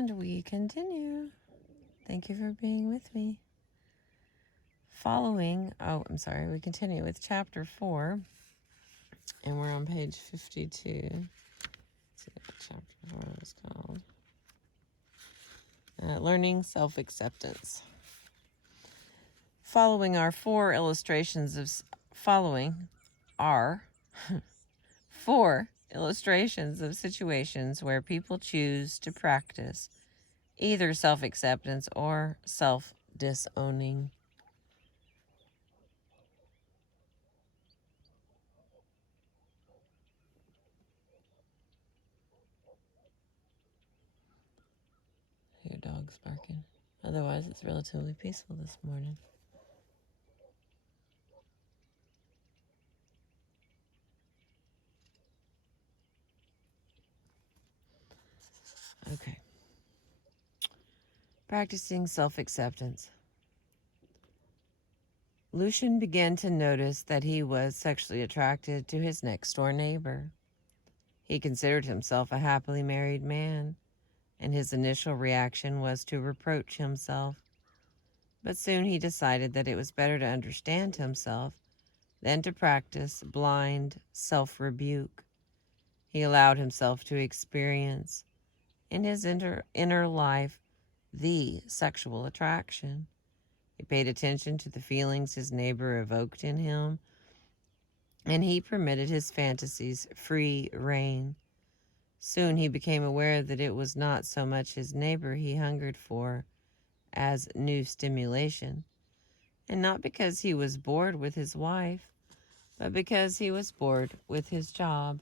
And we continue. Thank you for being with me. We continue with chapter 4. And we're on page 52. Let's see what chapter 4 is called. Learning self-acceptance. Following are four illustrations of situations where people choose to practice either self-acceptance or self-disowning. Your dog's barking. Otherwise, it's relatively peaceful this morning. Okay. Practicing self-acceptance. Lucian began to notice that he was sexually attracted to his next-door neighbor. He considered himself a happily married man, and his initial reaction was to reproach himself. But soon he decided that it was better to understand himself than to practice blind self-rebuke. He allowed himself to experience, in his inner life, the sexual attraction. He paid attention to the feelings his neighbor evoked in him, and he permitted his fantasies free rein. Soon he became aware that it was not so much his neighbor he hungered for as new stimulation, and not because he was bored with his wife, but because he was bored with his job.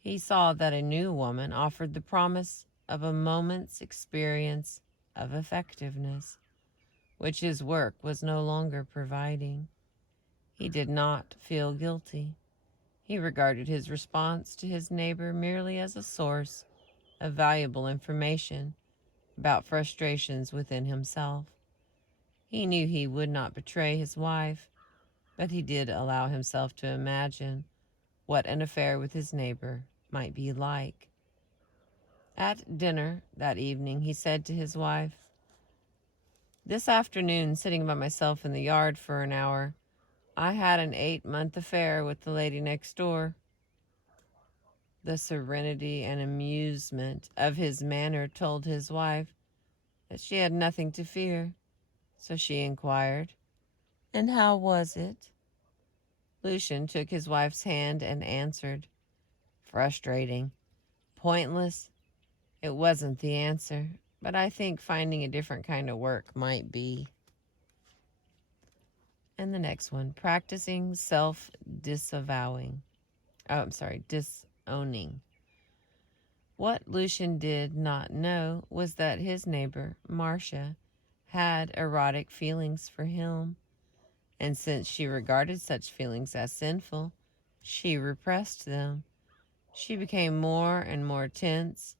He saw that a new woman offered the promise of a moment's experience of effectiveness, which his work was no longer providing. He did not feel guilty. He regarded his response to his neighbor merely as a source of valuable information about frustrations within himself. He knew he would not betray his wife, but he did allow himself to imagine what an affair with his neighbor might be like. At dinner that evening, he said to his wife, "This afternoon, sitting by myself in the yard for an hour, I had an 8-month affair with the lady next door." The serenity and amusement of his manner told his wife that she had nothing to fear, so she inquired, "And how was it?" Lucian took his wife's hand and answered, "Frustrating. Pointless. It wasn't the answer, but I think finding a different kind of work might be." And the next one, practicing disowning. What Lucian did not know was that his neighbor, Marcia, had erotic feelings for him, and since she regarded such feelings as sinful, she repressed them. She became more and more tense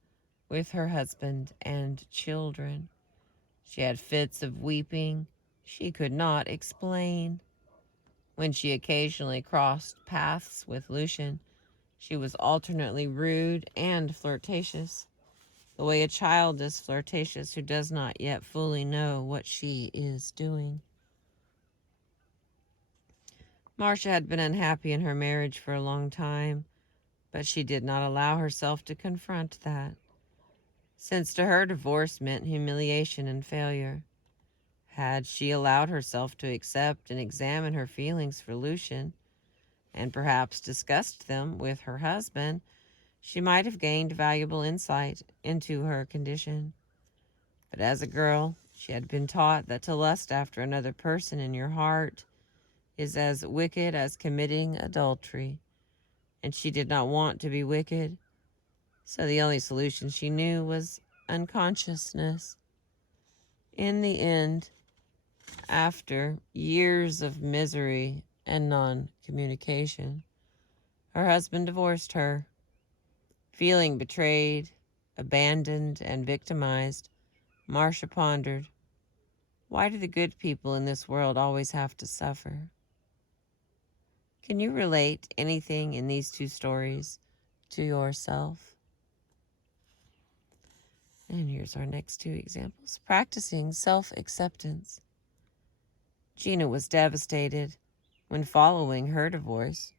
with her husband and children. She had fits of weeping she could not explain. When she occasionally crossed paths with Lucian, she was alternately rude and flirtatious, the way a child is flirtatious who does not yet fully know what she is doing. Marcia had been unhappy in her marriage for a long time, but she did not allow herself to confront that, since to her divorce meant humiliation and failure. Had she allowed herself to accept and examine her feelings for Lucian, and perhaps discussed them with her husband, she might have gained valuable insight into her condition. But as a girl, she had been taught that to lust after another person in your heart is as wicked as committing adultery, and she did not want to be wicked, so the only solution she knew was unconsciousness. In the end, after years of misery and non-communication, her husband divorced her. Feeling betrayed, abandoned, and victimized, Marcia pondered, why do the good people in this world always have to suffer? Can you relate anything in these two stories to yourself? And here's our next two examples. Practicing self-acceptance. Gina was devastated when following her divorce.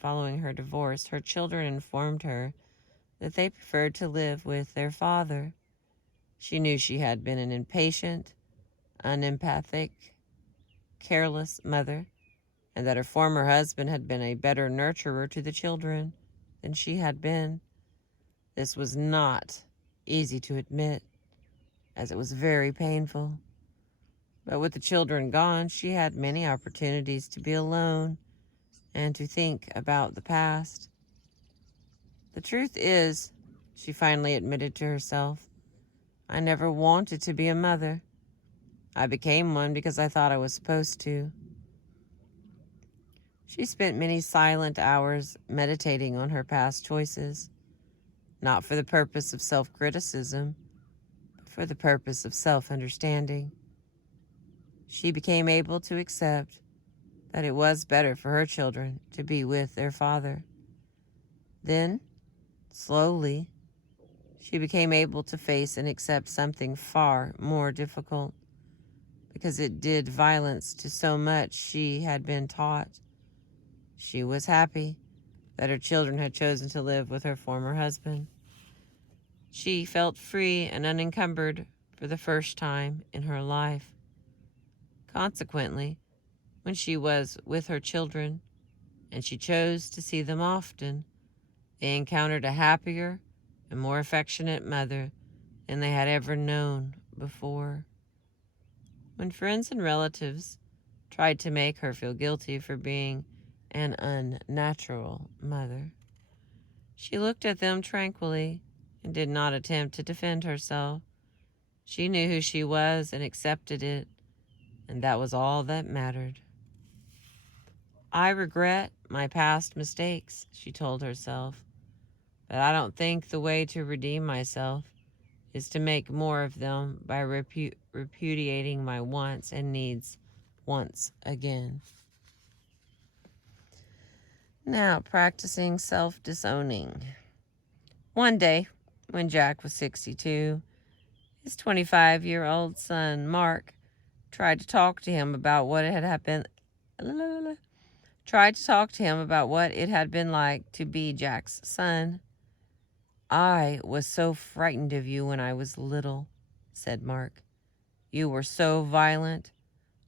Her children informed her that they preferred to live with their father. She knew she had been an impatient, unempathic, careless mother, and that her former husband had been a better nurturer to the children than she had been. This was not easy to admit, as it was very painful. But with the children gone, she had many opportunities to be alone and to think about the past. The truth is, she finally admitted to herself, I never wanted to be a mother. I became one because I thought I was supposed to. She spent many silent hours meditating on her past choices, not for the purpose of self-criticism, but for the purpose of self-understanding. She became able to accept that it was better for her children to be with their father. Then, slowly, she became able to face and accept something far more difficult, because it did violence to so much she had been taught. She was happy that her children had chosen to live with her former husband. She felt free and unencumbered for the first time in her life. Consequently, when she was with her children, and she chose to see them often, they encountered a happier and more affectionate mother than they had ever known before. When friends and relatives tried to make her feel guilty for being an unnatural mother, she looked at them tranquilly and did not attempt to defend herself. She knew who she was and accepted it, and that was all that mattered. I regret my past mistakes, she told herself, but I don't think the way to redeem myself is to make more of them by repudiating my wants and needs once again. Now, practicing self-disowning. One day, when Jack was 62, his 25-year-old son, Mark, tried to talk to him about what it had been like to be Jack's son. I was so frightened of you when I was little, said Mark. You were so violent.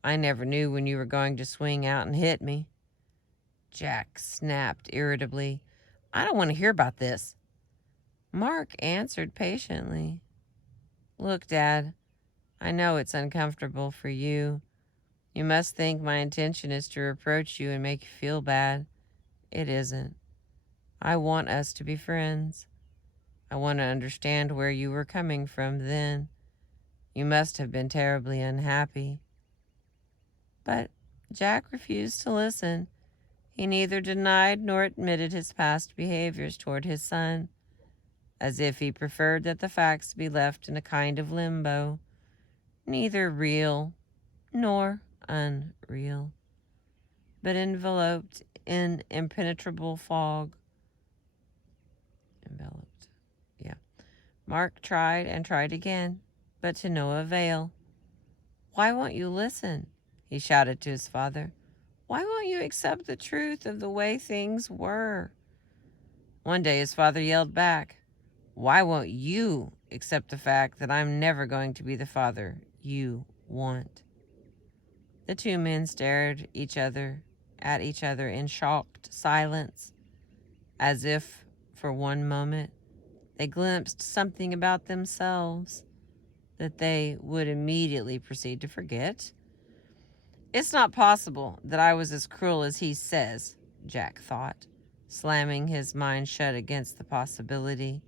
I never knew when you were going to swing out and hit me. Jack snapped irritably. I don't want to hear about this. Mark answered patiently. Look, Dad, I know it's uncomfortable for you. You must think my intention is to reproach you and make you feel bad. It isn't. I want us to be friends. I want to understand where you were coming from then. You must have been terribly unhappy. But Jack refused to listen. He neither denied nor admitted his past behaviors toward his son, as if he preferred that the facts be left in a kind of limbo, neither real nor unreal, but enveloped in impenetrable fog. Mark tried and tried again, but to no avail. Why won't you listen? He shouted to his father. Why won't you accept the truth of the way things were? One day his father yelled back, why won't you accept the fact that I'm never going to be the father you want? The two men stared at each other in shocked silence, as if, for one moment, they glimpsed something about themselves that they would immediately proceed to forget. It's not possible that I was as cruel as he says, Jack thought, slamming his mind shut against the possibility.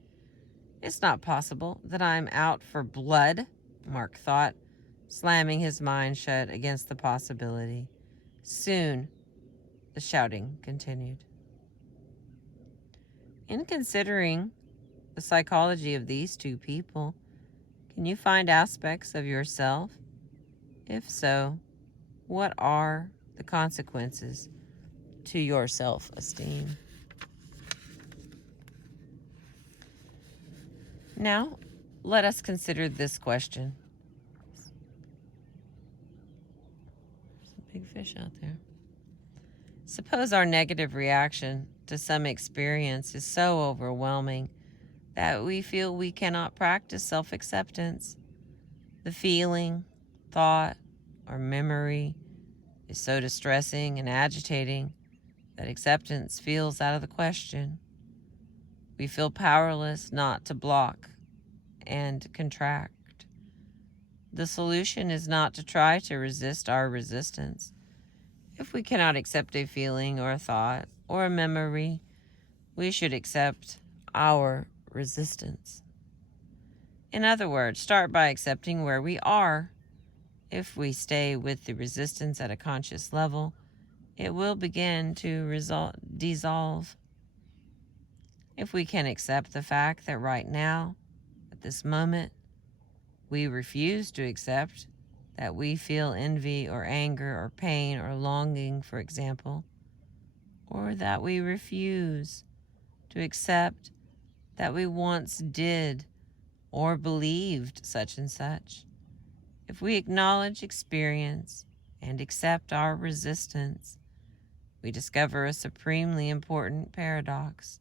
It's not possible that I'm out for blood, Mark thought, slamming his mind shut against the possibility. Soon, the shouting continued. In considering the psychology of these two people, can you find aspects of yourself? If so, what are the consequences to your self-esteem? Now, let us consider this question. There's a big fish out there. Suppose our negative reaction to some experience is so overwhelming that we feel we cannot practice self-acceptance. The feeling, thought, or memory is so distressing and agitating that acceptance feels out of the question. We feel powerless not to block and contract. The solution is not to try to resist our resistance. If we cannot accept a feeling or a thought or a memory, we should accept our resistance. In other words, start by accepting where we are. If we stay with the resistance at a conscious level, it will begin to dissolve. If we can accept the fact that right now, at this moment, we refuse to accept that we feel envy or anger or pain or longing, for example, or that we refuse to accept that we once did or believed such and such. If we acknowledge experience and accept our resistance, we discover a supremely important paradox.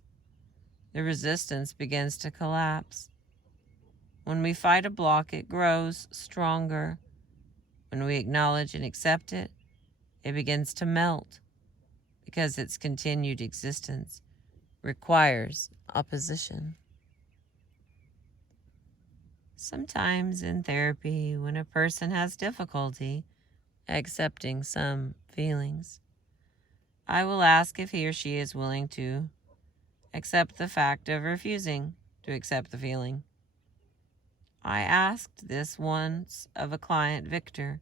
The resistance begins to collapse. When we fight a block, it grows stronger. When we acknowledge and accept it, it begins to melt because its continued existence requires opposition. Sometimes in therapy, when a person has difficulty accepting some feelings, I will ask if he or she is willing to accept the fact of refusing to accept the feeling. I asked this once of a client, Victor,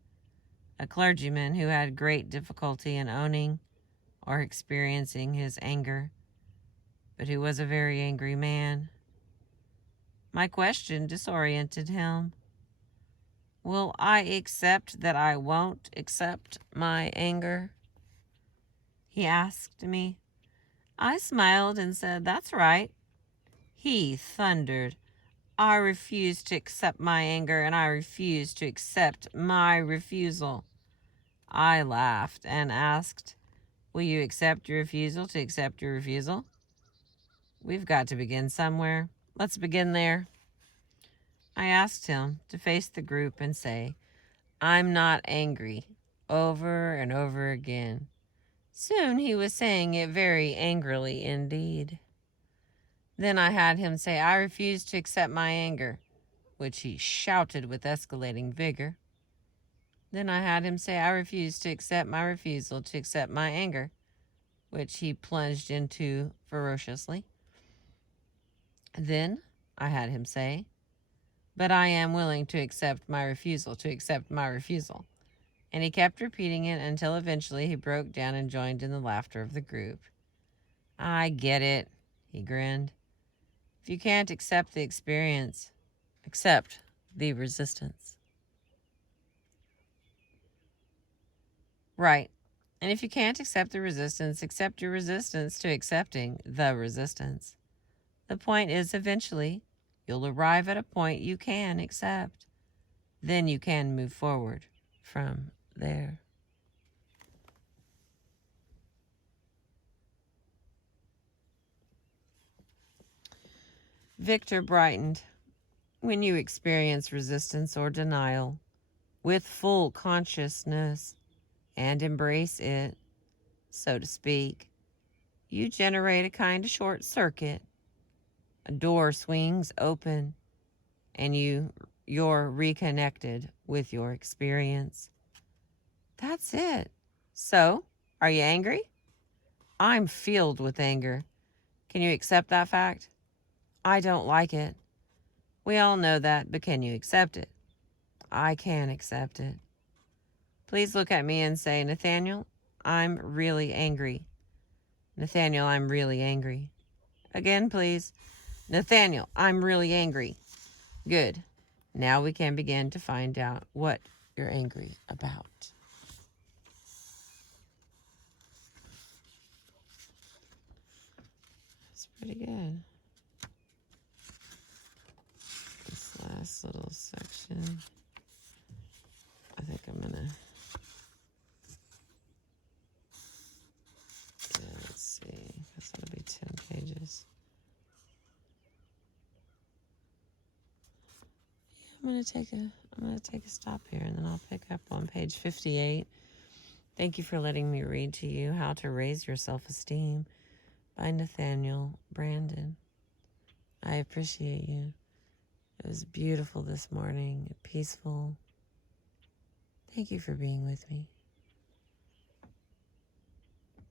a clergyman who had great difficulty in owning or experiencing his anger, but who was a very angry man. My question disoriented him. Will I accept that I won't accept my anger? He asked me. I smiled and said, that's right. He thundered, I refuse to accept my anger, and I refuse to accept my refusal. I laughed and asked, will you accept your refusal to accept your refusal? We've got to begin somewhere. Let's begin there. I asked him to face the group and say, I'm not angry, over and over again. Soon he was saying it very angrily indeed. Then I had him say, I refuse to accept my anger, which he shouted with escalating vigor. Then I had him say, I refuse to accept my refusal to accept my anger, which he plunged into ferociously. Then I had him say, but I am willing to accept my refusal to accept my refusal. And he kept repeating it until eventually he broke down and joined in the laughter of the group. I get it, he grinned. If you can't accept the experience, accept the resistance. Right. And if you can't accept the resistance, accept your resistance to accepting the resistance. The point is, eventually, you'll arrive at a point you can accept. Then you can move forward from there. Victor brightened. When you experience resistance or denial with full consciousness and embrace it, so to speak, you generate a kind of short circuit. A door swings open and you're reconnected with your experience. That's it. So, are you angry? I'm filled with anger. Can you accept that fact? I don't like it. We all know that, but can you accept it? I can accept it. Please look at me and say, Nathaniel, I'm really angry. Nathaniel, I'm really angry. Again, please. Nathaniel, I'm really angry. Good. Now we can begin to find out what you're angry about. That's pretty good. This last I'm gonna take a stop here, and then I'll pick up on page 58. Thank you for letting me read to you How to Raise Your Self-Esteem by Nathaniel Brandon. I appreciate you. It was beautiful this morning, peaceful. Thank you for being with me.